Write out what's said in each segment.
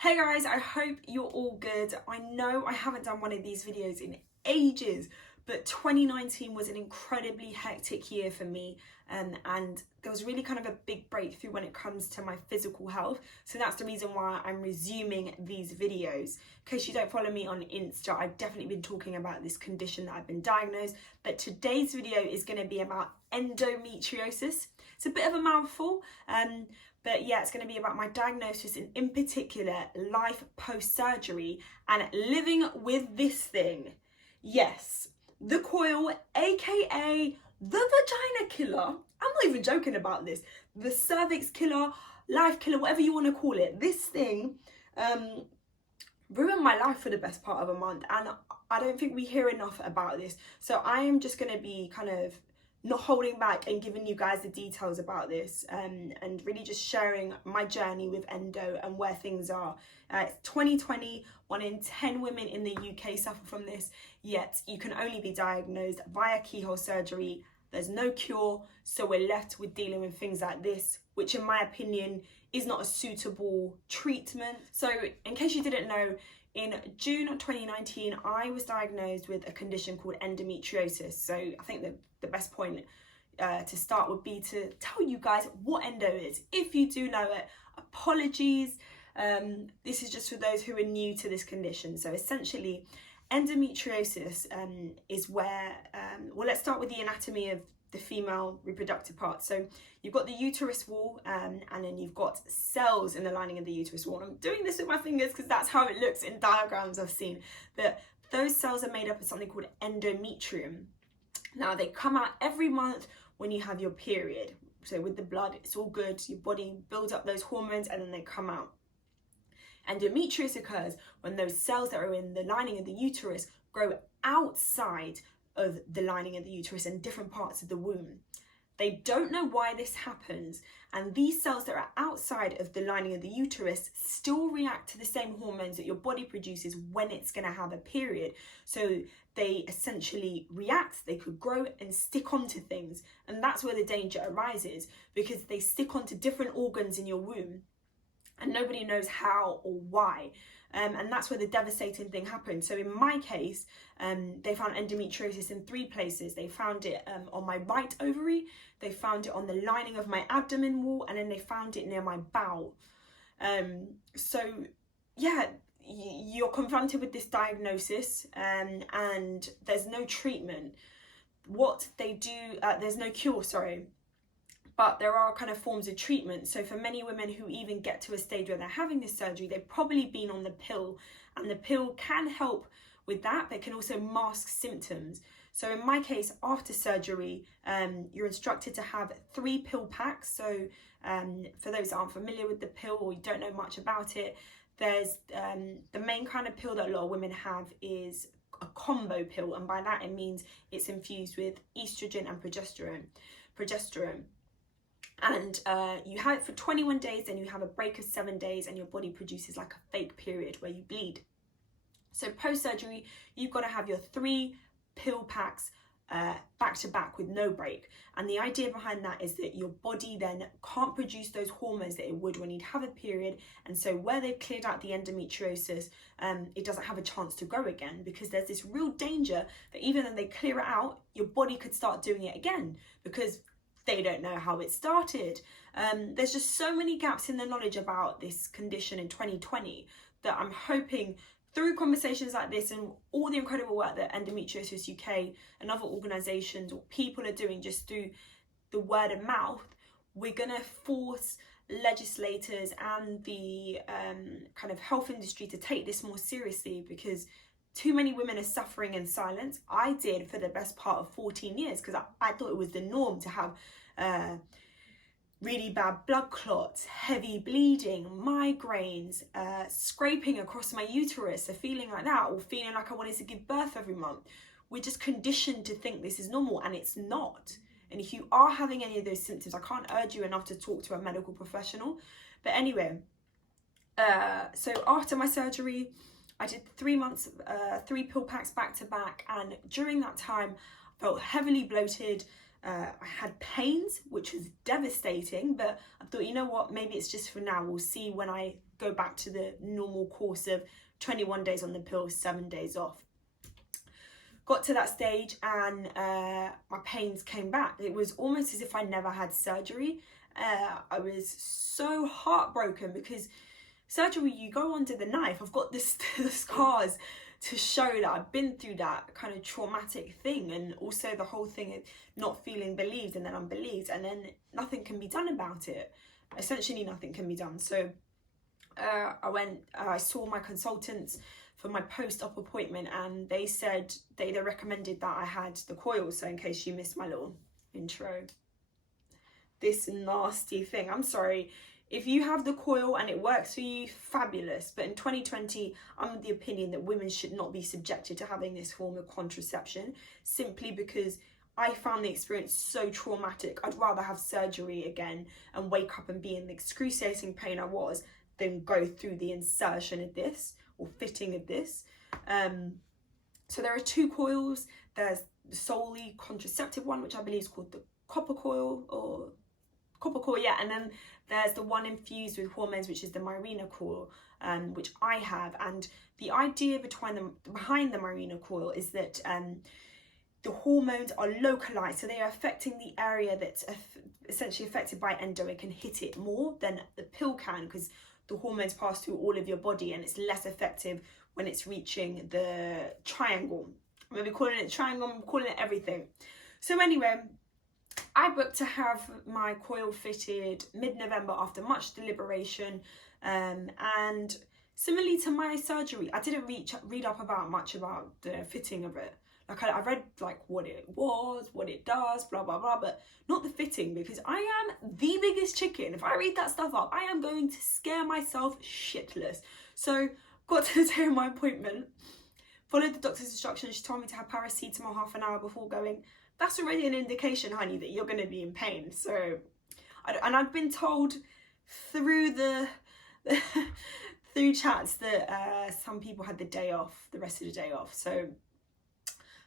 Hey guys, I hope you're all good. I know I haven't done one of these videos in ages, but 2019 was an incredibly hectic year for me, and there was really kind of a big breakthrough when it comes to my physical health. So that's the reason why I'm resuming these videos. In case you don't follow me on Insta, I've definitely been talking about this condition that I've been diagnosed, but today's video is going to be about endometriosis. It's a bit of a mouthful, but yeah, it's going to be about my diagnosis and in particular life post-surgery and living with this thing. Yes, the coil, aka the vagina killer. I'm not even joking about this. The cervix killer, life killer, whatever you want to call it. This thing ruined my life for the best part of a month, and I don't think we hear enough about this. So I am just going to be kind of not holding back and giving you guys the details about this, and really just sharing my journey with endo and where things are. It's 2020, 1 in 10 women in the UK suffer from this, yet you can only be diagnosed via keyhole surgery. There's no cure, so we're left with dealing with things like this, which in my opinion is not a suitable treatment. So in case you didn't know, in June 2019, I was diagnosed with a condition called endometriosis. So I think the best point to start would be to tell you guys what endo is. If you do know it, apologies. This is just for those who are new to this condition. So essentially, endometriosis is where, well, let's start with the anatomy of the female reproductive part. So you've got the uterus wall, and then you've got cells in the lining of the uterus wall. I'm doing this with my fingers because that's how it looks in diagrams I've seen. But those cells are made up of something called endometrium. Now they come out every month when you have your period. So with the blood, it's all good. Your body builds up those hormones and then they come out. Endometriosis occurs when those cells that are in the lining of the uterus grow outside of the lining of the uterus in different parts of the womb. They don't know why this happens, and these cells that are outside of the lining of the uterus still react to the same hormones that your body produces when it's going to have a period. So they essentially react, they could grow and stick onto things, and that's where the danger arises, because they stick onto different organs in your womb and nobody knows how or why. And that's where the devastating thing happened. So in my case, they found endometriosis in 3 places. They found it on my right ovary, they found it on the lining of my abdomen wall, and then they found it near my bowel. So yeah, you're confronted with this diagnosis, and there's no treatment. What they do, there's no cure, sorry. But there are kind of forms of treatment. So for many women who even get to a stage where they're having this surgery, they've probably been on the pill, and the pill can help with that, but it can also mask symptoms. So in my case, after surgery, you're instructed to have 3 pill packs. So for those that aren't familiar with the pill or you don't know much about it, there's the main kind of pill that a lot of women have is a combo pill, and by that it means it's infused with estrogen and progesterone. And you have it for 21 days, then you have a break of 7 days, and your body produces like a fake period where you bleed. So post-surgery, you've got to have your 3 pill packs back to back with no break. And the idea behind that is that your body then can't produce those hormones that it would when you'd have a period. And so where they've cleared out the endometriosis, it doesn't have a chance to grow again, because there's this real danger that even though they clear it out, your body could start doing it again because they don't know how it started. There's just so many gaps in the knowledge about this condition in 2020 that I'm hoping through conversations like this and all the incredible work that Endometriosis UK and other organisations or people are doing just through the word of mouth, we're going to force legislators and the kind of health industry to take this more seriously, because too many women are suffering in silence. I did for the best part of 14 years because I thought it was the norm to have really bad blood clots, heavy bleeding, migraines, scraping across my uterus, a feeling like that, or feeling like I wanted to give birth every month. We're just conditioned to think this is normal, and it's not. And if you are having any of those symptoms, I can't urge you enough to talk to a medical professional. But anyway, so after my surgery, I did 3 months, 3 pill packs back to back, and during that time I felt heavily bloated. I had pains, which was devastating, but I thought, you know what, maybe it's just for now. We'll see when I go back to the normal course of 21 days on the pill, 7 days off. Got to that stage and my pains came back. It was almost as if I never had surgery. I was so heartbroken because surgery, you go under the knife. I've got the scars to show that I've been through that kind of traumatic thing, and also the whole thing of not feeling believed and then unbelieved, and then nothing can be done about it. Essentially nothing can be done. So I saw my consultants for my post-op appointment, and they said they recommended that I had the Coil. So in case you missed my little intro, this nasty thing, I'm sorry, if you have the Coil and it works for you, fabulous. But in 2020, I'm of the opinion that women should not be subjected to having this form of contraception, simply because I found the experience so traumatic. I'd rather have surgery again and wake up and be in the excruciating pain I was than go through the insertion of this or fitting of this. So there are 2 coils. There's the solely contraceptive one, which I believe is called the copper coil, yeah, and then there's the one infused with hormones, which is the Mirena coil, which I have. And the idea behind the Mirena coil is that the hormones are localized, so they are affecting the area that's essentially affected by endo. It can hit it more than the pill can, because the hormones pass through all of your body, and it's less effective when it's reaching the triangle. I'm going to be calling it triangle, I'm calling it everything. So anyway, I booked to have my Coil fitted mid-November after much deliberation, and similarly to my surgery, I didn't read up much about the fitting of it. Like I read like what it was, what it does, blah blah blah, but not the fitting, because I am the biggest chicken. If I read that stuff up, I am going to scare myself shitless. So got to the day of my appointment, followed the doctor's instructions. She told me to have paracetamol half an hour before going. That's already an indication, honey, that you're going to be in pain. So, and I've been told through through chats that some people had the day off, the rest of the day off. So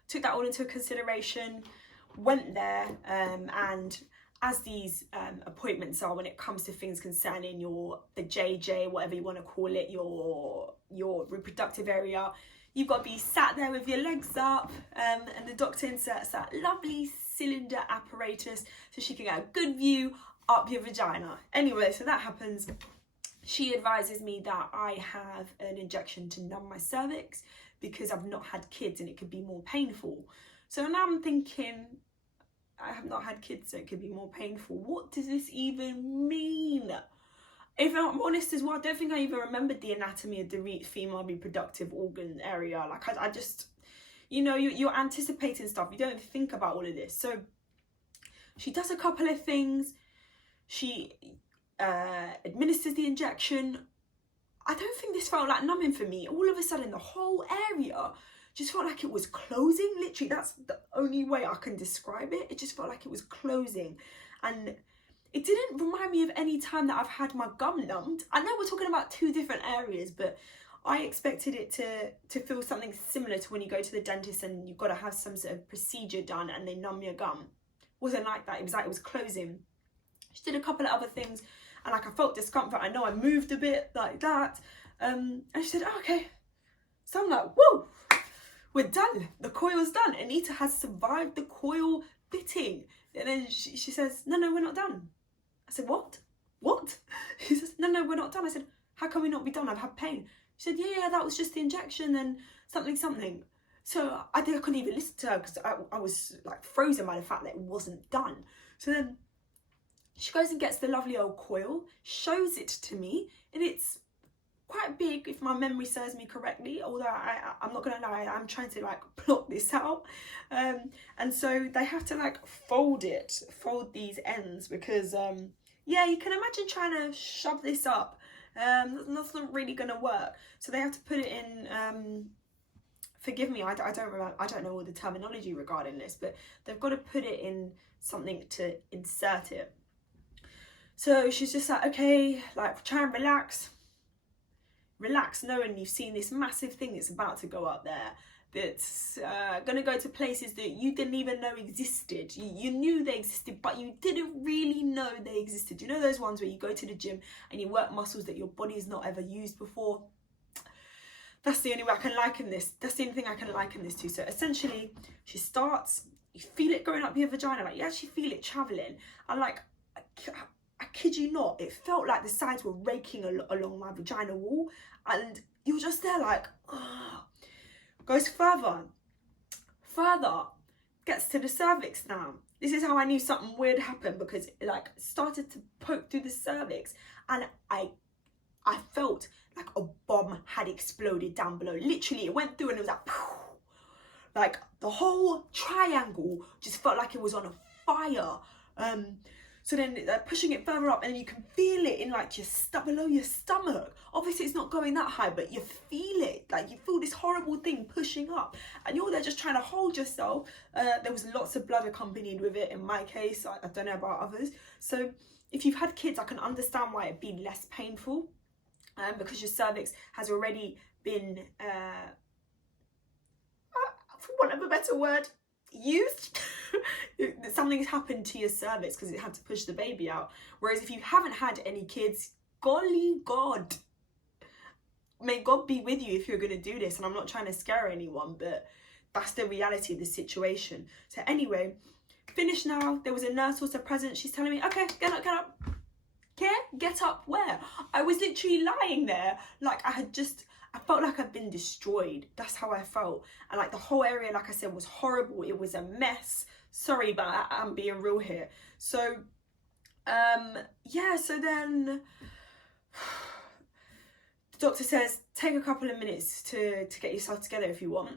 took that all into consideration, went there, and as these appointments are when it comes to things concerning the JJ, whatever you want to call it, your reproductive area, you've got to be sat there with your legs up, and the doctor inserts that lovely cylinder apparatus so she can get a good view up your vagina. Anyway, so that happens. She advises me that I have an injection to numb my cervix because I've not had kids and it could be more painful. So now I'm thinking, I have not had kids, so it could be more painful. What does this even mean? If I'm honest as well, I don't think I even remembered the anatomy of the female reproductive organ area. Like I just, you know, you're anticipating stuff. You don't think about all of this. So she does a couple of things. She administers the injection. I don't think this felt like numbing for me. All of a sudden, the whole area just felt like it was closing. Literally, that's the only way I can describe it. It just felt like it was closing. And it didn't remind me of any time that I've had my gum numbed. I know we're talking about 2 different areas, but I expected it to feel something similar to when you go to the dentist and you've got to have some sort of procedure done and they numb your gum. It wasn't like that. It was like it was closing. She did a couple of other things, and like I felt discomfort. I know I moved a bit like that. And she said, oh, okay. So I'm like, whoa, we're done. The coil's done. Anita has survived the coil fitting. And then she says, no, we're not done. I said, what? She says, no, we're not done. I said, how can we not be done? I've had pain. She said, yeah, that was just the injection and something. So I think I couldn't even listen to her because I was like frozen by the fact that it wasn't done. So then she goes and gets the lovely old coil, shows it to me, and it's quite big if my memory serves me correctly, although I'm not gonna lie, I'm trying to like plot this out, and so they have to like fold these ends because yeah, you can imagine trying to shove this up, that's not really gonna work. So they have to put it in, forgive me, I don't know all the terminology regarding this, but they've got to put it in something to insert it. So she's just like, okay, like try and relax knowing you've seen this massive thing that's about to go up there. that's gonna go to places that you didn't even know existed. You knew they existed, but you didn't really know they existed. You know those ones where you go to the gym and you work muscles that your body has not ever used before? That's the only way I can liken this. That's the only thing I can liken this to. So essentially, she starts, you feel it going up your vagina, like you actually feel it traveling. And like, I kid you not, it felt like the sides were raking along my vagina wall, and you're just there like, oh. Goes further, gets to the cervix now. This is how I knew something weird happened, because it like started to poke through the cervix, and I felt like a bomb had exploded down below. Literally, it went through and it was like, poof. Like the whole triangle just felt like it was on fire. So then pushing it further up, and you can feel it in like below your stomach. Obviously it's not going that high, but you feel it. Like you feel this horrible thing pushing up, and you're there just trying to hold yourself. There was lots of blood accompanied with it in my case. I don't know about others. So if you've had kids, I can understand why it'd be less painful, because your cervix has already been, for want of a better word, used. Something's happened to your cervix because it had to push the baby out. Whereas if you haven't had any kids, golly God, may God be with you if you're going to do this. And I'm not trying to scare anyone, but that's the reality of the situation. So anyway, finished now. There was a nurse also present. She's telling me, okay, get up. Get up where? I was literally lying there like I felt like I'd been destroyed. That's how I felt. And like the whole area, like I said, was horrible. It was a mess. Sorry, but I'm being real here. So, yeah, so then the doctor says, take a couple of minutes to get yourself together if you want.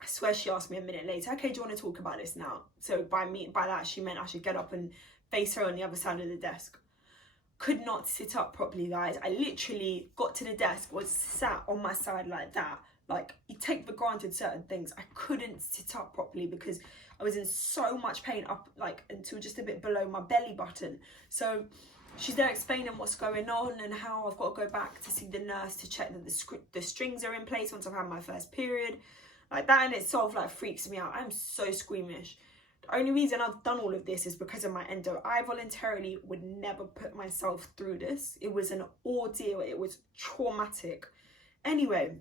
I swear she asked me a minute later, okay, do you want to talk about this now? So by that, she meant I should get up and face her on the other side of the desk. Could not sit up properly, guys. I literally got to the desk, was sat on my side like that. Like, you take for granted certain things. I couldn't sit up properly because I was in so much pain up like until just a bit below my belly button. So she's there explaining what's going on and how I've got to go back to see the nurse to check that the strings are in place once I've had my first period. Like, that in itself like freaks me out. I'm so squeamish. The only reason I've done all of this is because of my endo. I voluntarily would never put myself through this. It was an ordeal. It was traumatic. Anyway,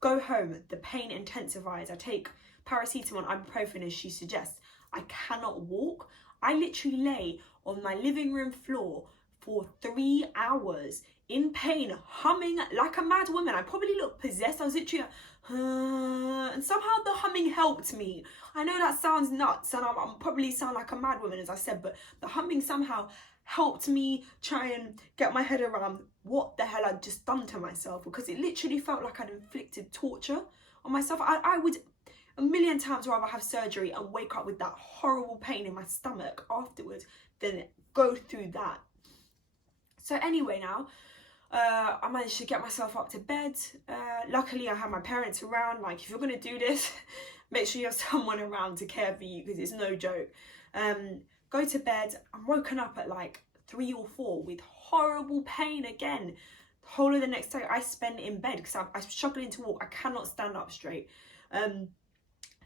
go home. The pain intensifies. I take paracetamol and ibuprofen as she suggests. I cannot walk. I literally lay on my living room floor for 3 hours in pain, humming like a mad woman. I probably looked possessed. I was literally and somehow the humming helped me. I know that sounds nuts and I'm probably sound like a mad woman, as I said, but the humming somehow helped me try and get my head around what the hell I'd just done to myself, because it literally felt like I'd inflicted torture on myself. I would a million times rather have surgery and wake up with that horrible pain in my stomach afterwards than go through that. So anyway, now I managed to get myself up to bed. Luckily I had my parents around. Like, if you're gonna do this, make sure you have someone around to care for you, because it's no joke. Go to bed. I'm woken up at like 3 or 4 with horrible pain again. The whole of the next day I spent in bed because I'm struggling to walk. I cannot stand up straight.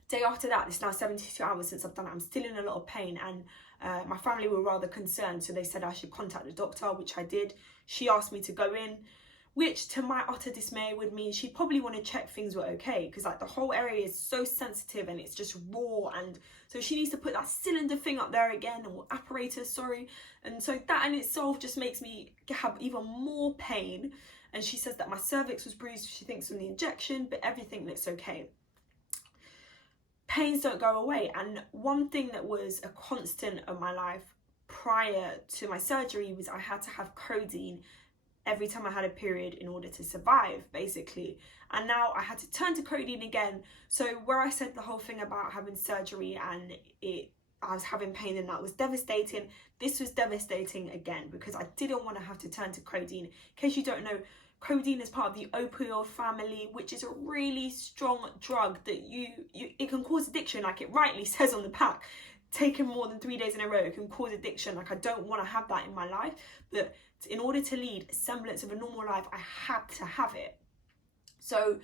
Day after that, it's now 72 hours since I've done it. I'm still in a lot of pain, and my family were rather concerned, so they said I should contact the doctor, which I did. She asked me to go in, which to my utter dismay would mean she'd probably want to check things were okay, because like the whole area is so sensitive and it's just raw, and so she needs to put that cylinder thing up there again, or apparatus, sorry. And so that in itself just makes me have even more pain. And she says that my cervix was bruised, she thinks, from the injection, but everything looks okay. Pains don't go away. And one thing that was a constant of my life prior to my surgery was I had to have codeine every time I had a period in order to survive, basically. And now I had to turn to codeine again. So where I said the whole thing about having surgery and I was having pain and that was devastating, this was devastating again, because I didn't want to have to turn to codeine. In case you don't know, codeine is part of the opioid family, which is a really strong drug that it can cause addiction, like it rightly says on the pack. Taken more than 3 days in a row, it can cause addiction. Like, I don't want to have that in my life, but in order to lead a semblance of a normal life, I had to have it. So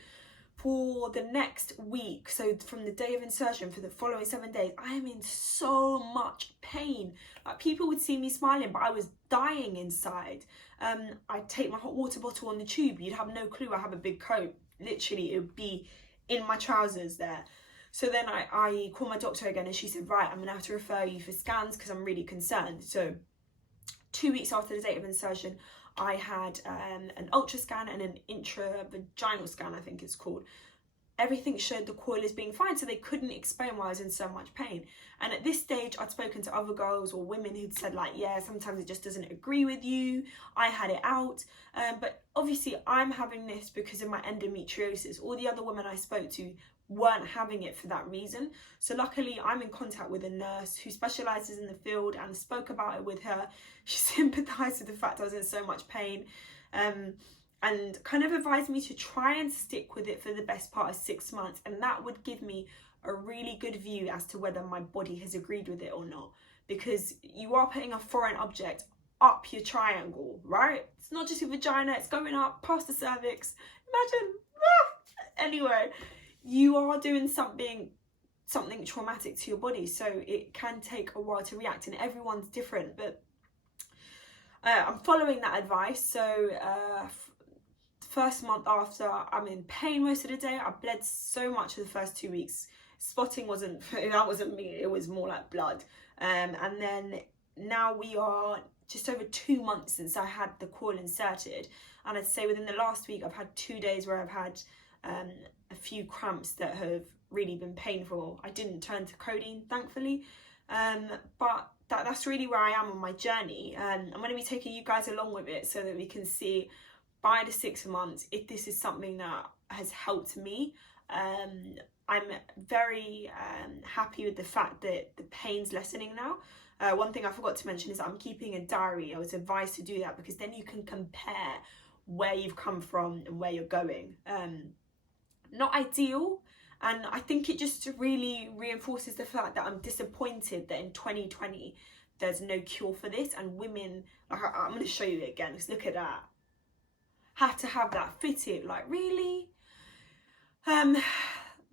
for the next week, so from the day of insertion for the following 7 days, I am in so much pain. Like, people would see me smiling, but I was dying inside. I'd take my hot water bottle on the tube. You'd have no clue I have a big coat. Literally, it would be in my trousers there. So then I called my doctor again, and she said, right, I'm gonna have to refer you for scans because I'm really concerned. So 2 weeks after the date of insertion, I had an ultra scan and an intravaginal scan, I think it's called. Everything showed the coil as being fine, so they couldn't explain why I was in so much pain. And at this stage, I'd spoken to other girls or women who'd said, like, yeah, sometimes it just doesn't agree with you. I had it out. But obviously, I'm having this because of my endometriosis. All the other women I spoke to weren't having it for that reason. So luckily, I'm in contact with a nurse who specialises in the field, and spoke about it with her. She sympathised with the fact I was in so much pain, and kind of advised me to try and stick with it for the best part of 6 months, and that would give me a really good view as to whether my body has agreed with it or not, because you are putting a foreign object up your triangle, right? It's not just your vagina, it's going up past the cervix. Imagine. Anyway, you are doing something traumatic to your body, so it can take a while to react, and everyone's different. But I'm following that advice. So first month after, I'm in pain most of the day. I bled so much for the first 2 weeks. Spotting wasn't me, it was more like blood. And then now we are just over 2 months since I had the coil inserted, and I'd say within the last week I've had 2 days where I've had a few cramps that have really been painful. I didn't turn to codeine, thankfully, but that's really where I am on my journey. I'm going to be taking you guys along with it so that we can see by the 6 months if this is something that has helped me. I'm very happy with the fact that the pain's lessening now. One thing I forgot to mention is that I'm keeping a diary. I was advised to do that because then you can compare where you've come from and where you're going. Not ideal, and I think it just really reinforces the fact that I'm disappointed that in 2020 there's no cure for this, and women, like, I'm going to show you it again, because look at that, have to have that fitted, like, really?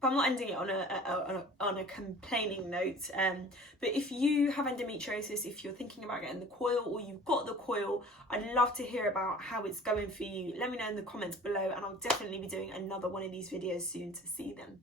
But I'm not ending it on a complaining note. But if you have endometriosis, if you're thinking about getting the coil, or you've got the coil, I'd love to hear about how it's going for you. Let me know in the comments below, and I'll definitely be doing another one of these videos soon to see them.